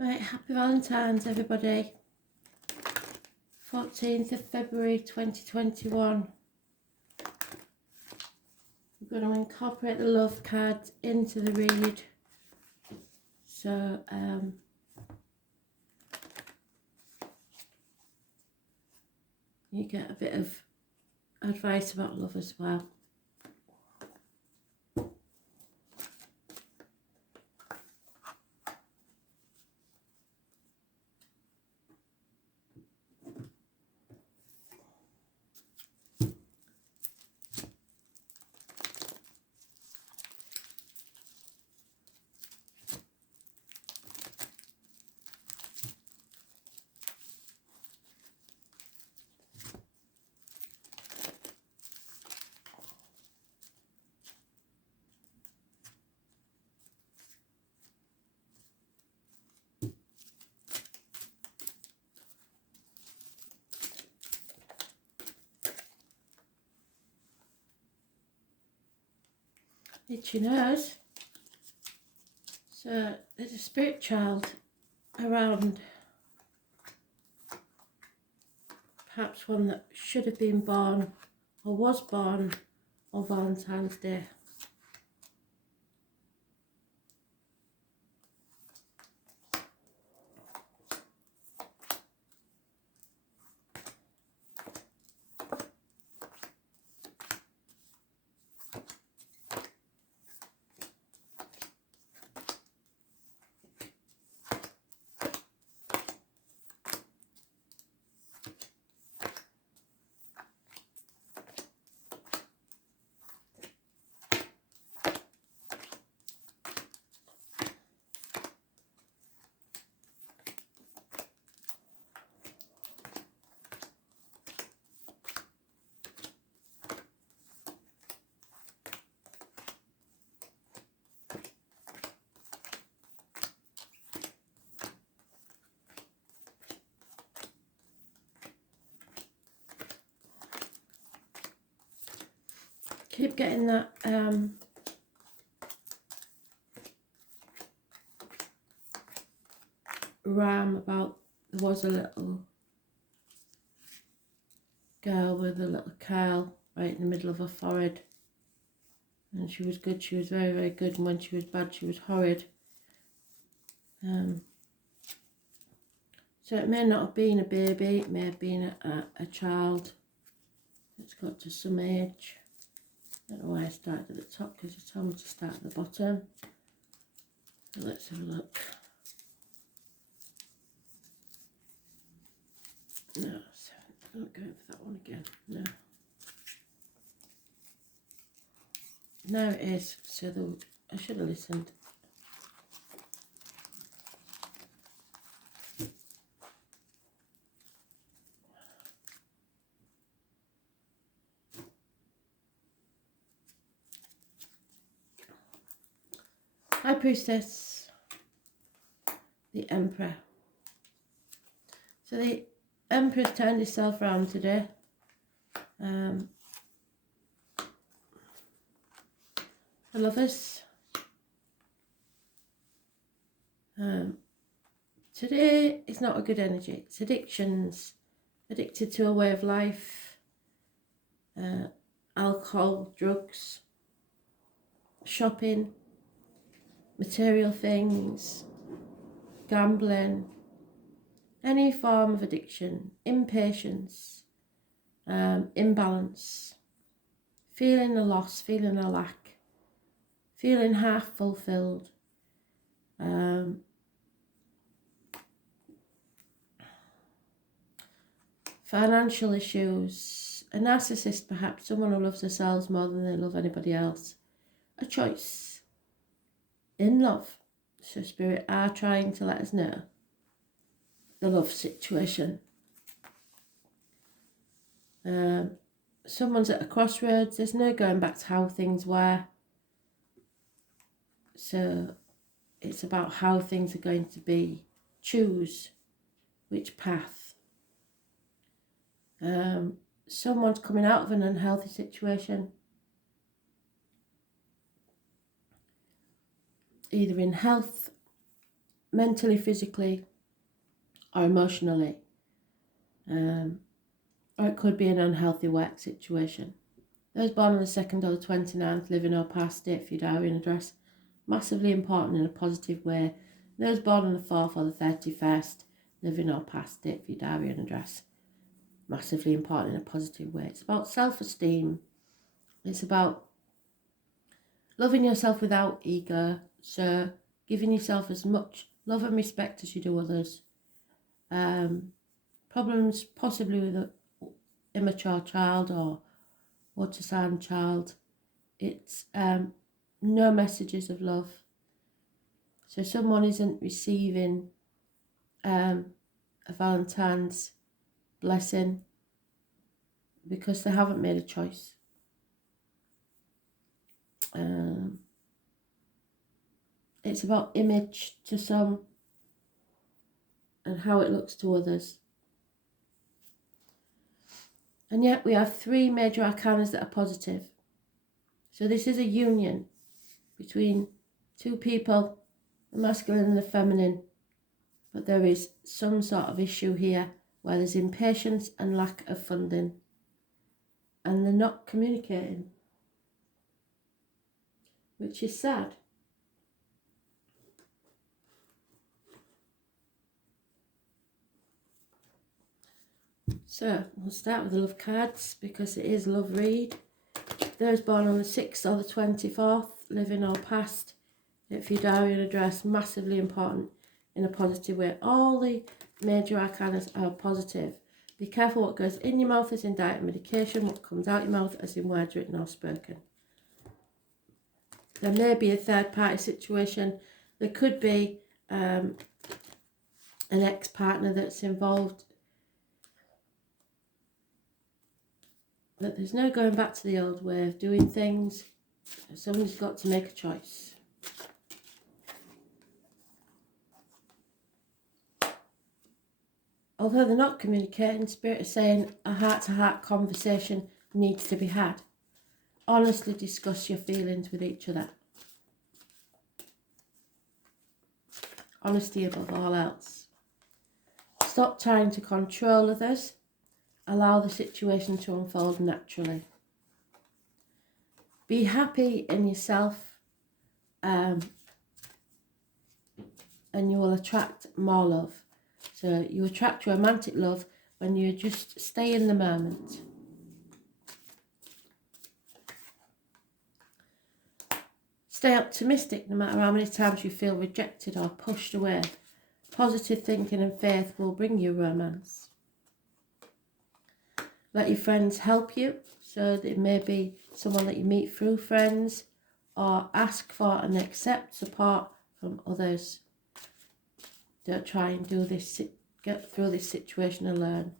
Right, happy Valentine's everybody. 14th of February 2021. We're going to incorporate the love cards into the read. So, you get a bit of advice about love as well. Itchy nose. So there's a spirit child around, perhaps one that should have been born or was born on Valentine's Day. Keep getting that rhyme about there was a little girl with a little curl right in the middle of her forehead, and she was good, she was very, very good, and when she was bad she was horrid. So it may not have been a baby, it may have been a child that's got to some age. I don't know why I started at the top, because you told me to start at the bottom. So let's have a look. No, I'm not going for that one again. No. Now it is. So I should have listened. High Priestess, the Emperor. So the Emperor's turned himself around today. The Lovers. Today is not a good energy. It's addictions, addicted to a way of life, alcohol, drugs, shopping, material things, gambling, any form of addiction, impatience, imbalance, feeling a loss, feeling a lack, feeling half fulfilled, financial issues, a narcissist perhaps, someone who loves themselves more than they love anybody else, a choice in love. So Spirit are trying to let us know the love situation. Someone's at a crossroads, there's no going back to how things were. So it's about how things are going to be. Choose which path. Someone's coming out of an unhealthy situation, either in health mentally, physically, or emotionally. Or it could be an unhealthy work situation. Those born on the 2nd or the 29th, living or past, date for your diary and address, massively important in a positive way. Those born on the 4th or the 31st, living or past, date for your diary and address, massively important in a positive way. It's about self-esteem. It's about loving yourself without ego, so giving yourself as much love and respect as you do others. Problems possibly with an immature child or water sign child. It's no messages of love. So someone isn't receiving a Valentine's blessing because they haven't made a choice. It's about image to some and how it looks to others. And yet we have 3 major arcanas that are positive. So this is a union between 2 people, the masculine and the feminine. But there is some sort of issue here where there's impatience and lack of funding. And they're not communicating, which is sad. So we'll start with the love cards because it is love read. Those born on the 6th or the 24th, living or past, if your diary and address, massively important in a positive way. All the major arcanas are positive. Be careful what goes in your mouth as in diet and medication, what comes out your mouth as in words written or spoken. There may be a third party situation. There could be an ex-partner that's involved. But there's no going back to the old way of doing things. Somebody's got to make a choice. Although they're not communicating, Spirit is saying a heart-to-heart conversation needs to be had. Honestly discuss your feelings with each other. Honesty above all else. Stop trying to control others. Allow the situation to unfold naturally. Be happy in yourself, and you will attract more love. So you attract romantic love when you just stay in the moment. Stay optimistic no matter how many times you feel rejected or pushed away. Positive thinking and faith will bring you romance. Let your friends help you. So there may be someone that you meet through friends, or ask for and accept support from others. Don't try and get through this situation alone.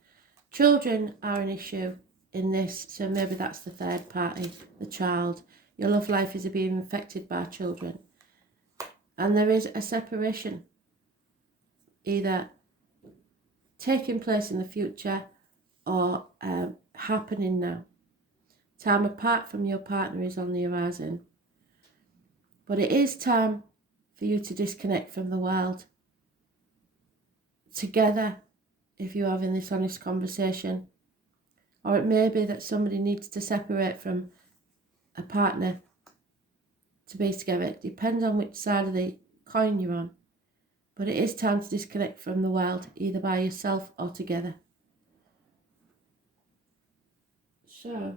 Children are an issue in this, so maybe that's the third party, the child. Your love life is being affected by children. And there is a separation, either taking place in the future or happening now. Time apart from your partner is on the horizon. But it is time for you to disconnect from the world. Together, if you're having this honest conversation. Or it may be that somebody needs to separate from a partner to be together. It depends on which side of the coin you're on. But it is time to disconnect from the world, either by yourself or together. So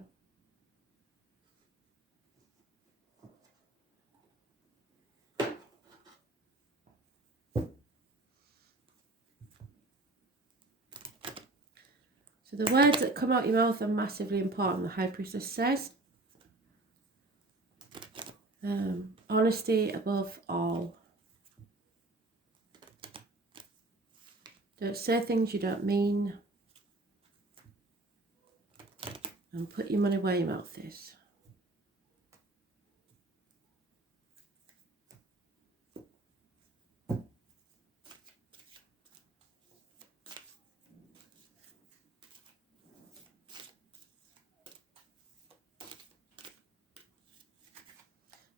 the words that come out your mouth are massively important, the High Priestess says. Honesty above all. Don't say things you don't mean. And put your money where your mouth is.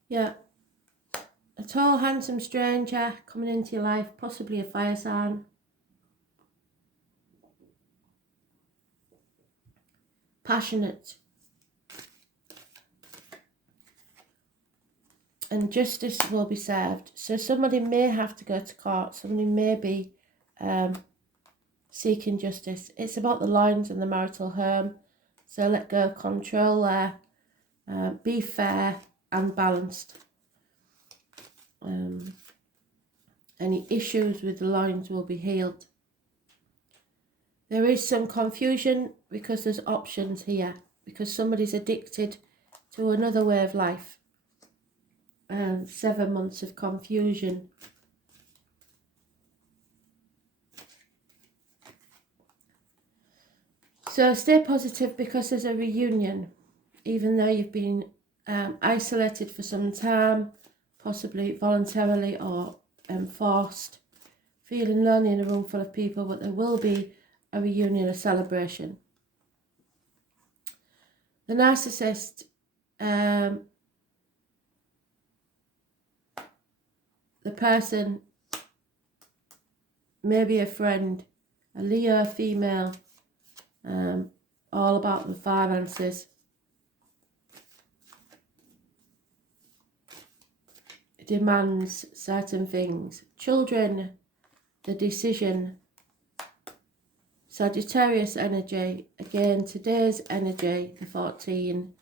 Yeah, I tall, handsome stranger coming into your life, possibly a fire sign. Passionate. And justice will be served. So somebody may have to go to court. Somebody may be seeking justice. It's about the lines and the marital home. So let go of control there. Be fair and balanced. Any issues with the lines will be healed. There is some confusion because there's options here. Because somebody's addicted to another way of life. 7 months of confusion. So stay positive because there's a reunion. Even though you've been isolated for some time, possibly voluntarily or forced, feeling lonely in a room full of people, but there will be a reunion, a celebration. The narcissist, the person, maybe a friend, a Leo female, all about the finances. Demands certain things. Children, the decision. Sagittarius energy. Again, today's energy, the 14.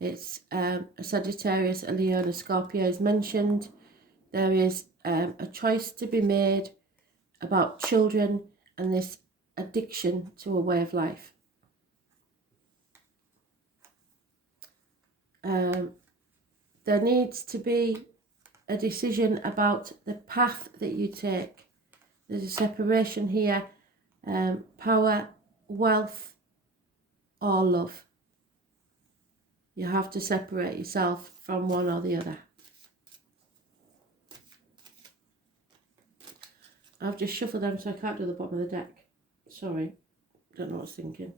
It's a Sagittarius, a Leo and a Scorpio is mentioned. There is a choice to be made about children and this addiction to a way of life. There needs to be a decision about the path that you take. There's a separation here. Power, wealth, or love. You have to separate yourself from one or the other. I've just shuffled them so I can't do the bottom of the deck. Sorry, don't know what I was thinking.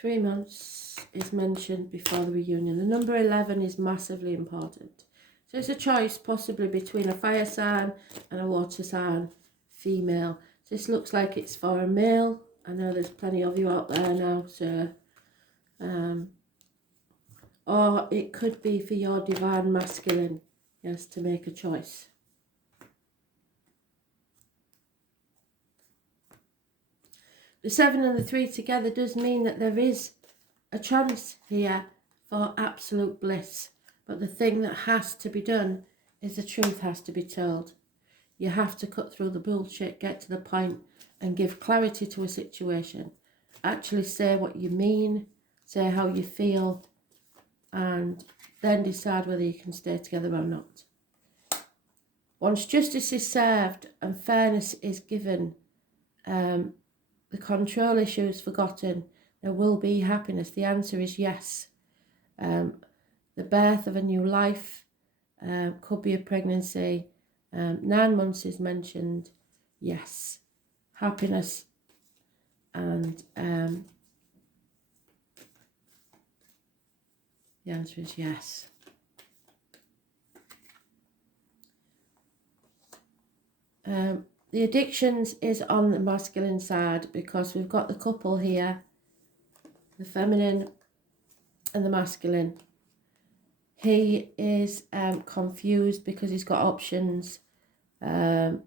Three months is mentioned before the reunion. The number 11 is massively important. So it's a choice possibly between a fire sign and a water sign, female. This looks like it's for a male. I know there's plenty of you out there now, so or it could be for your divine masculine, yes, to make a choice. The 7 and the 3 together does mean that there is a chance here for absolute bliss. But the thing that has to be done is the truth has to be told. You have to cut through the bullshit, get to the point and give clarity to a situation. Actually say what you mean, say how you feel, and then decide whether you can stay together or not. Once justice is served and fairness is given, the control issue is forgotten, there will be happiness. The answer is yes. The birth of a new life, could be a pregnancy. 9 months is mentioned. Yes. Happiness and the answer is yes. The addictions is on the masculine side because we've got the couple here, the feminine and the masculine. He is confused because he's got options and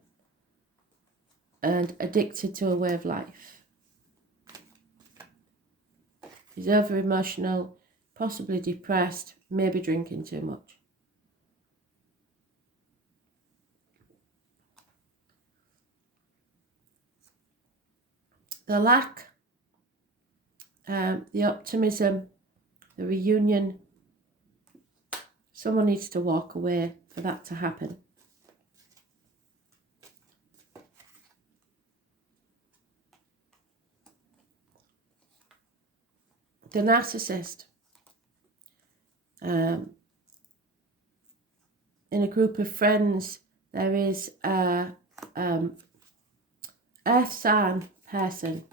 addicted to a way of life. He's over emotional, possibly depressed, maybe drinking too much. The lack, the optimism, the reunion, someone needs to walk away for that to happen. The narcissist, in a group of friends, there is a earth sign person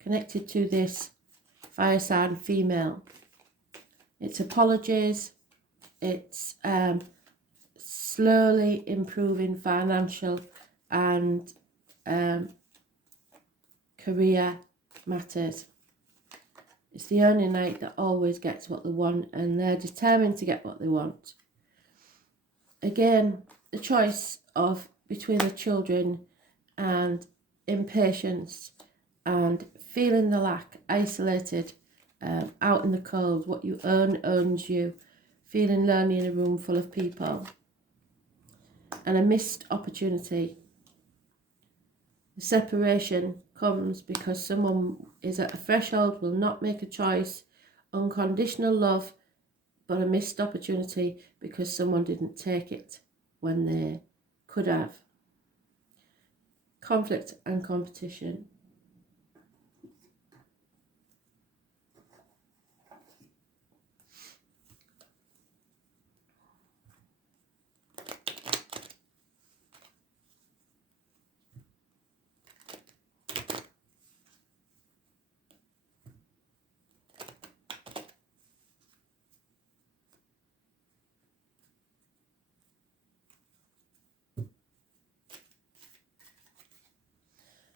connected to this fire sign female. It's apologies, it's slowly improving financial and career matters. It's the only night that always gets what they want, and they're determined to get what they want. Again, the choice of between the children and impatience and feeling the lack, isolated, out in the cold. What you own owns you. Feeling lonely in a room full of people. And a missed opportunity. The separation comes because someone is at a threshold, will not make a choice. Unconditional love, but a missed opportunity because someone didn't take it when they could have. Conflict and competition.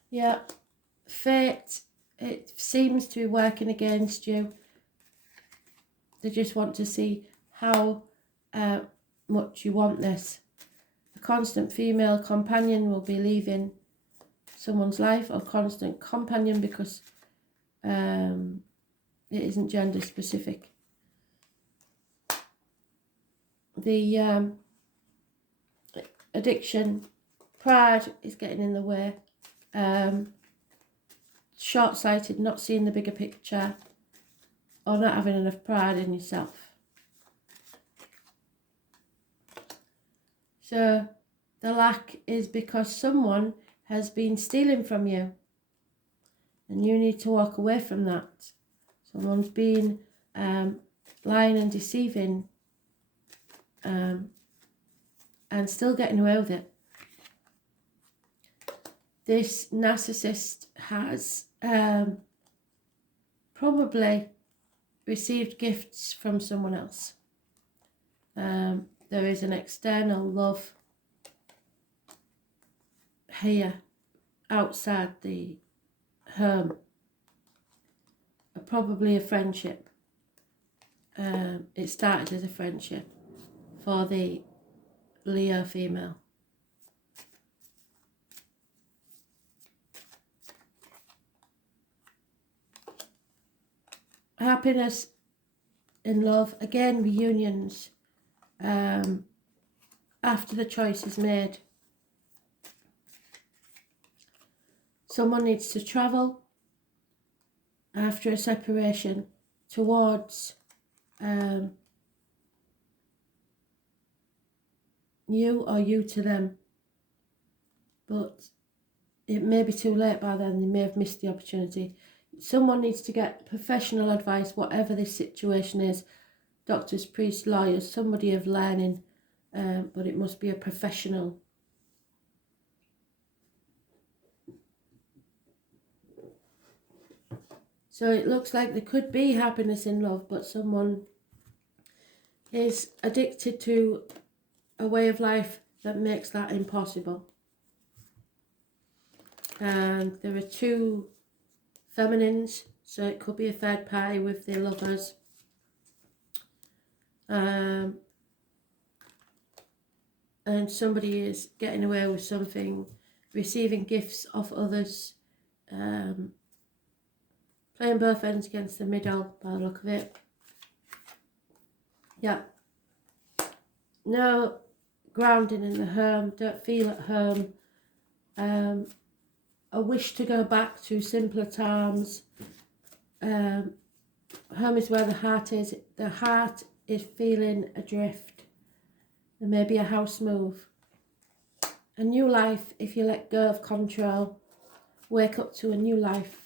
Yeah, fate, it seems to be working against you. They just want to see how much you want this. A constant female companion will be leaving someone's life, or constant companion, because it isn't gender specific. The addiction, pride is getting in the way. Short-sighted, not seeing the bigger picture, or not having enough pride in yourself. So the lack is because someone has been stealing from you, and you need to walk away from that. Someone's been lying and deceiving, and still getting away with it. This narcissist has probably received gifts from someone else. There is an external love here outside the home. Probably a friendship. It started as a friendship for the Leo female. Happiness in love, again reunions after the choice is made. Someone needs to travel after a separation towards you, or you to them, but it may be too late by then. They may have missed the opportunity. Someone needs to get professional advice, whatever this situation is. Doctors, priests, lawyers, somebody of learning, but it must be a professional. So it looks like there could be happiness in love, but someone is addicted to a way of life that makes that impossible. And there are two feminines, so it could be a third party with their lovers. And somebody is getting away with something, receiving gifts off others, playing both ends against the middle by the look of it. Yeah. No grounding in the home, don't feel at home. A wish to go back to simpler times. Home is where the heart is. The heart is feeling adrift. There may be a house move. A new life if you let go of control. Wake up to a new life.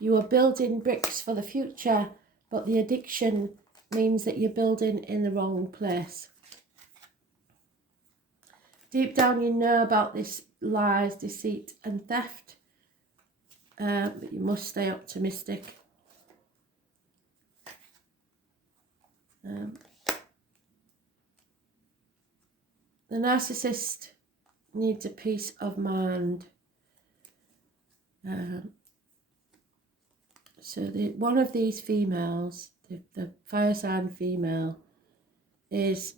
You are building bricks for the future, but the addiction means that you're building in the wrong place. Deep down you know about this lies, deceit and theft, but you must stay optimistic. The narcissist needs a peace of mind. So one of these females, the fire sign female, is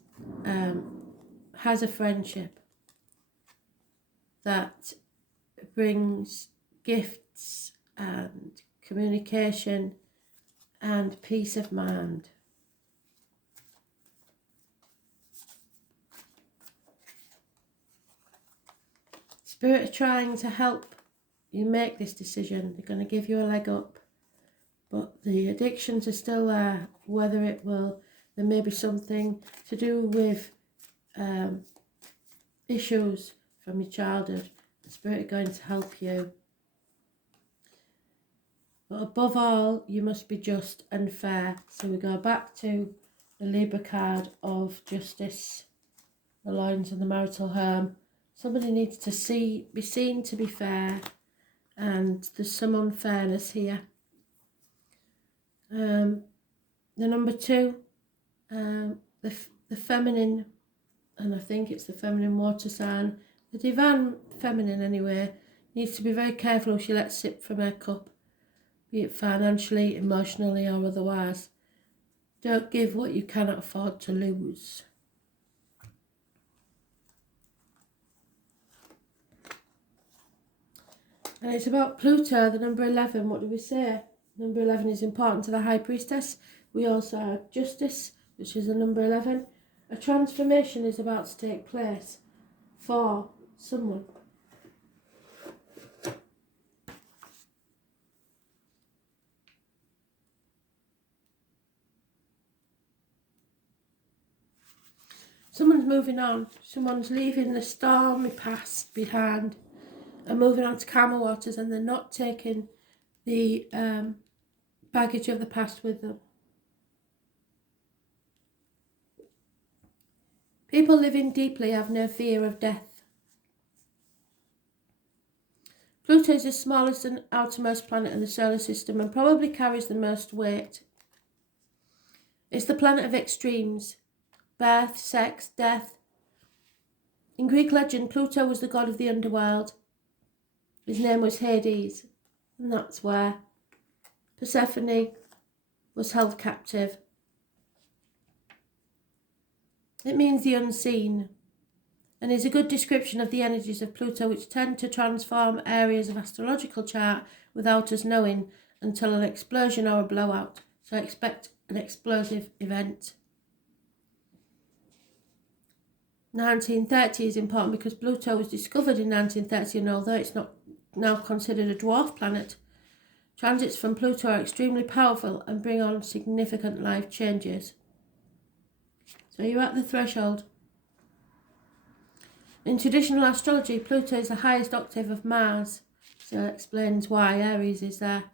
has a friendship that brings gifts and communication and peace of mind. Spirit are trying to help you make this decision. They're going to give you a leg up, but the addictions are still there. Whether it will, there may be something to do with issues from your childhood. The Spirit are going to help you. But above all, you must be just and fair. So we go back to the Libra card of justice, the lines in the marital home. Somebody needs to be seen to be fair, and there's some unfairness here. The number 2, the feminine, and I think it's the feminine water sign, the divine feminine anyway, needs to be very careful if she lets sip from her cup, be it financially, emotionally or otherwise. Don't give what you cannot afford to lose. And it's about Pluto, the number 11. What do we say? Number 11 is important to the High Priestess. We also have Justice, which is the number 11. A transformation is about to take place for someone. Someone's moving on. Someone's leaving the stormy past behind and moving on to calmer waters, and they're not taking the baggage of the past with them. People living deeply have no fear of death. Pluto is the smallest and outermost planet in the solar system and probably carries the most weight. It's the planet of extremes: birth, sex, death. In Greek legend, Pluto was the god of the underworld. His name was Hades, and that's where Persephone was held captive. It means the unseen, and is a good description of the energies of Pluto, which tend to transform areas of astrological chart without us knowing until an explosion or a blowout. So expect an explosive event. 1930 is important because Pluto was discovered in 1930, and although it's not now considered a dwarf planet, transits from Pluto are extremely powerful and bring on significant life changes. So you're at the threshold. In traditional astrology, Pluto is the highest octave of Mars, so that explains why Aries is there,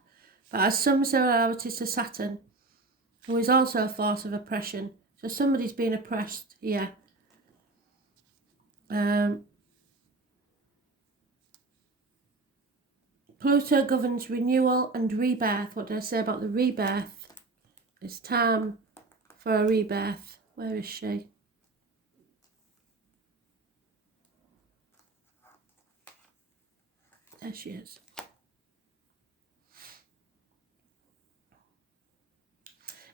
but has some similarities to Saturn, who is also a force of oppression. So somebody's being oppressed here. Pluto governs renewal and rebirth. What did I say about the rebirth? It's time for a rebirth. Where is she? There she is.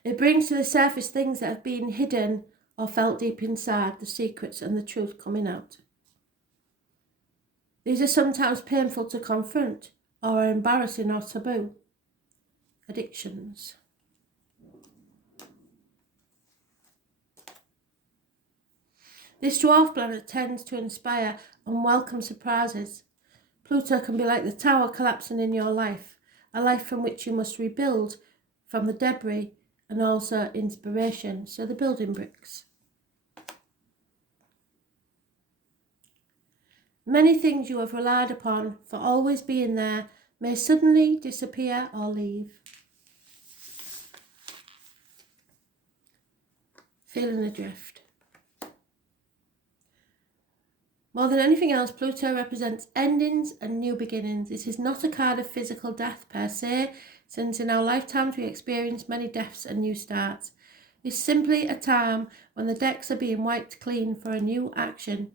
It brings to the surface things that have been hidden or felt deep inside, the secrets and the truth coming out. These are sometimes painful to confront or are embarrassing or taboo. Addictions. This dwarf planet tends to inspire unwelcome surprises. Pluto can be like the tower collapsing in your life, a life from which you must rebuild from the debris and also inspiration, so the building bricks. Many things you have relied upon for always being there may suddenly disappear or leave. feeling adrift. More than anything else, Pluto represents endings and new beginnings. It is not a card of physical death per se, since in our lifetimes we experience many deaths and new starts. It's simply a time when the decks are being wiped clean for a new action.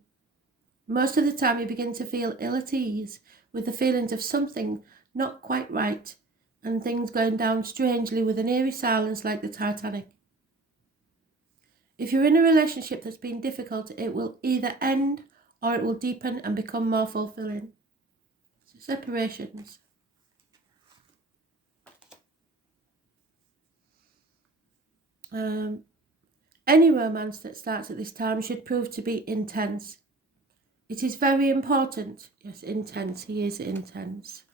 Most of the time you begin to feel ill at ease with the feelings of something not quite right and things going down strangely with an eerie silence like the Titanic. If you're in a relationship that's been difficult, it will either end or it will deepen and become more fulfilling. So separations. Any romance that starts at this time should prove to be intense. It is very important. Yes, intense. He is intense.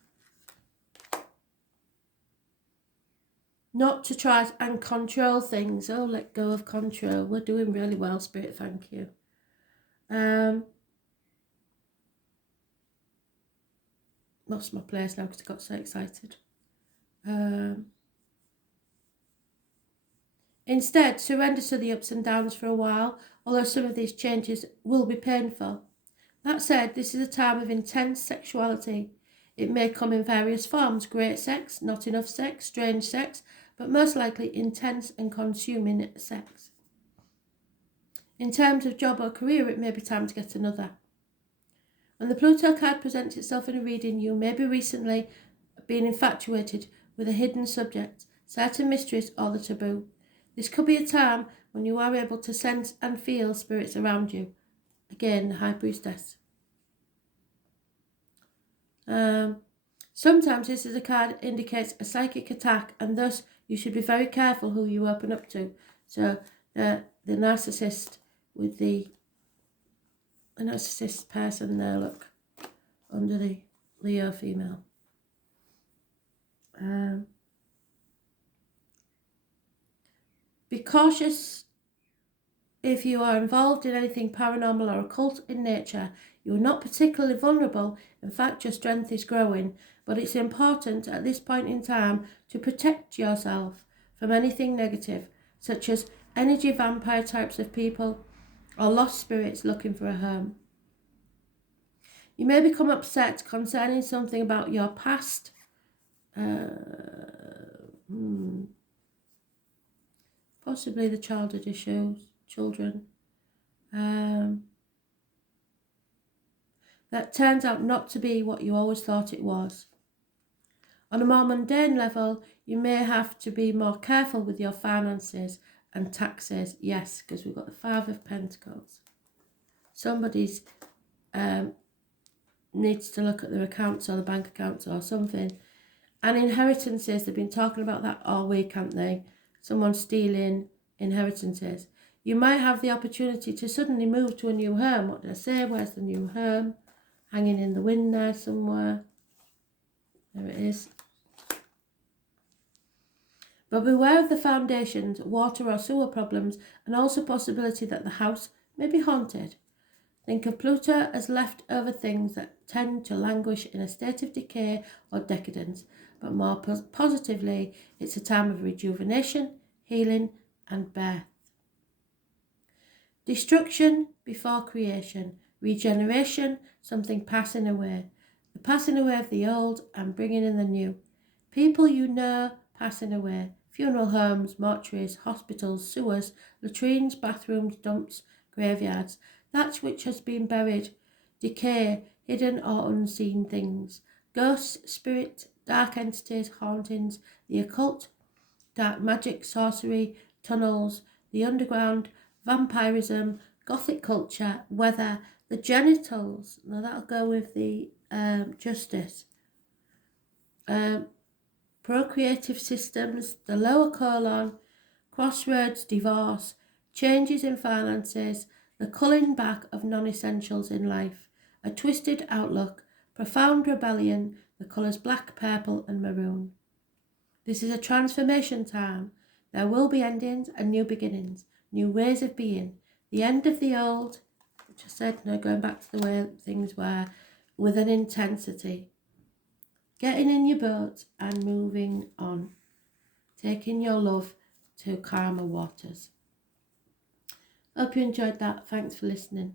Not to try and control things. Oh, let go of control. We're doing really well, Spirit. Thank you. Lost my place now because I got so excited. Instead, surrender to the ups and downs for a while, although some of these changes will be painful. That said, this is a time of intense sexuality. It may come in various forms: great sex, not enough sex, strange sex, but most likely intense and consuming sex. In terms of job or career, it may be time to get another. When the Pluto card presents itself in a reading, you may be recently been infatuated with a hidden subject, certain mysteries, or the taboo. This could be a time when you are able to sense and feel spirits around you. Again, the High Priestess. Sometimes this is a card indicates a psychic attack, and thus you should be very careful who you open up to. So the narcissist with the narcissist person there, look, under the Leo female. Be cautious if you are involved in anything paranormal or occult in nature. You are not particularly vulnerable. In fact, your strength is growing. But it's important at this point in time to protect yourself from anything negative, such as energy vampire types of people or lost spirits looking for a home. You may become upset concerning something about your past. Possibly the childhood issues, children. That turns out not to be what you always thought it was. On a more mundane level, you may have to be more careful with your finances and taxes. Yes, because we've got the Five of Pentacles. Somebody's needs to look at their accounts or the bank accounts or something. And inheritances, they've been talking about that all week, haven't they? Someone stealing inheritances. You might have the opportunity to suddenly move to a new home. What did I say? Where's the new home? Hanging in the wind there somewhere. There it is. But beware of the foundations, water or sewer problems, and also possibility that the house may be haunted. Think of Pluto as leftover things that tend to languish in a state of decay or decadence, but more positively, it's a time of rejuvenation, healing, and birth. Destruction before creation, regeneration, something passing away. The passing away of the old and bringing in the new. People you know passing away. Funeral homes, mortuaries, hospitals, sewers, latrines, bathrooms, dumps, graveyards. That which has been buried. Decay, hidden or unseen things. Ghosts, spirit, dark entities, hauntings, the occult, dark magic, sorcery, tunnels, the underground, vampirism, gothic culture, weather, the genitals. Now that'll go with the justice. Procreative systems, the lower colon, crossroads, divorce, changes in finances, the culling back of non-essentials in life, a twisted outlook, profound rebellion, the colours black, purple and maroon. This is a transformation time. There will be endings and new beginnings, new ways of being, the end of the old, which I said, no, going back to the way things were, with an intensity. Getting in your boat and moving on. Taking your love to calmer waters. Hope you enjoyed that. Thanks for listening.